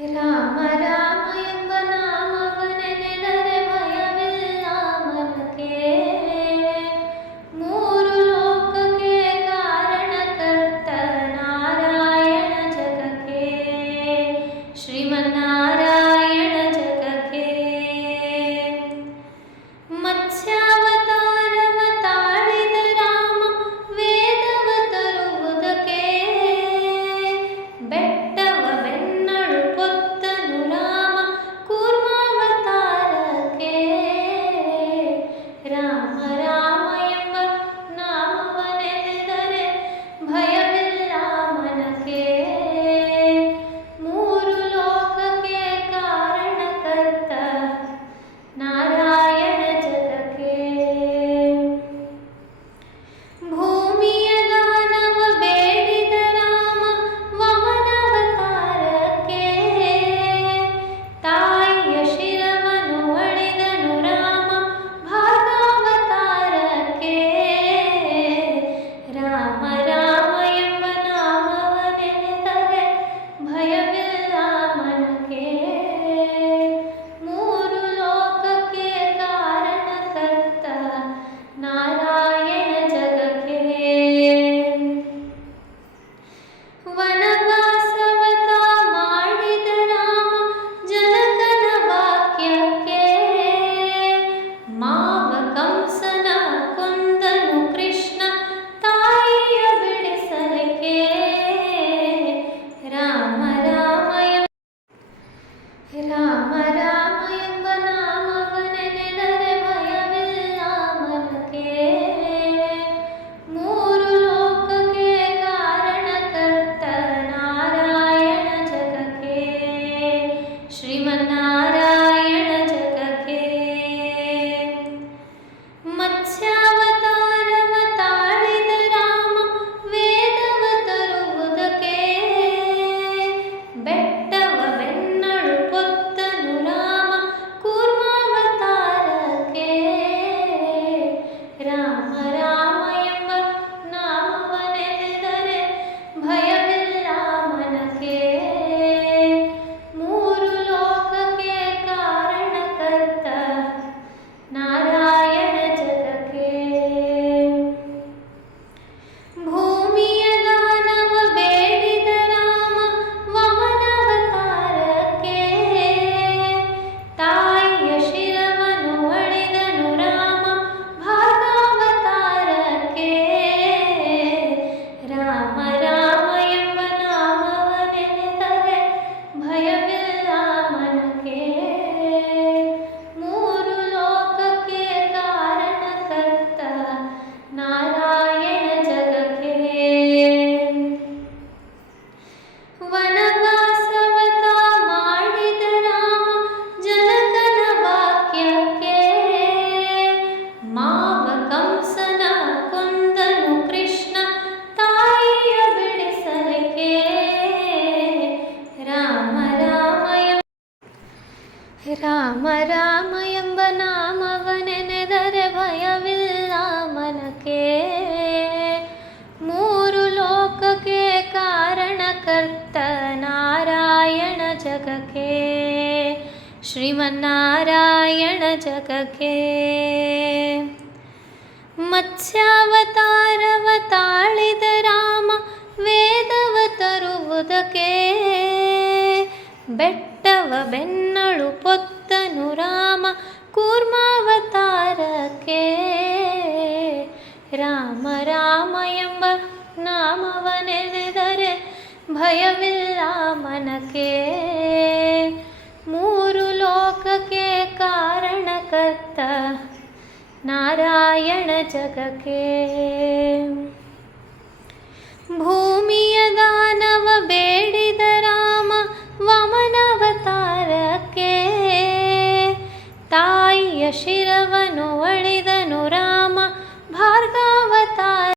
Ram Ram Wow. তারা वनवासवतारा जनगन वाक्यके माकंसन कुन्द कृष्ण ताय बेडसे रमय राम ಶ್ರೀಮನ್ನಾರಾಯಣ ಜಗಕ್ಕೆ. ಮತ್ಸ್ಯಾವತಾರವ ತಾಳಿದ ರಾಮ ವೇದವ ತರುವುದಕ್ಕೆ. ಬೆಟ್ಟವ ಬೆನ್ನಳು ಪೊತ್ತನು ರಾಮ ಕೂರ್ಮಾವತಾರಕ್ಕೆ. ರಾಮ ರಾಮ ಎಂಬ ನಾಮವನೆನೆದರೆ ಭಯವಿಲ್ಲ ಮನಕ್ಕೆ. ಕರ್ತ ನಾರಾಯಣ ಜಗಕ್ಕೆ. ಭೂಮಿಯ ದಾನವ ಬೇಡ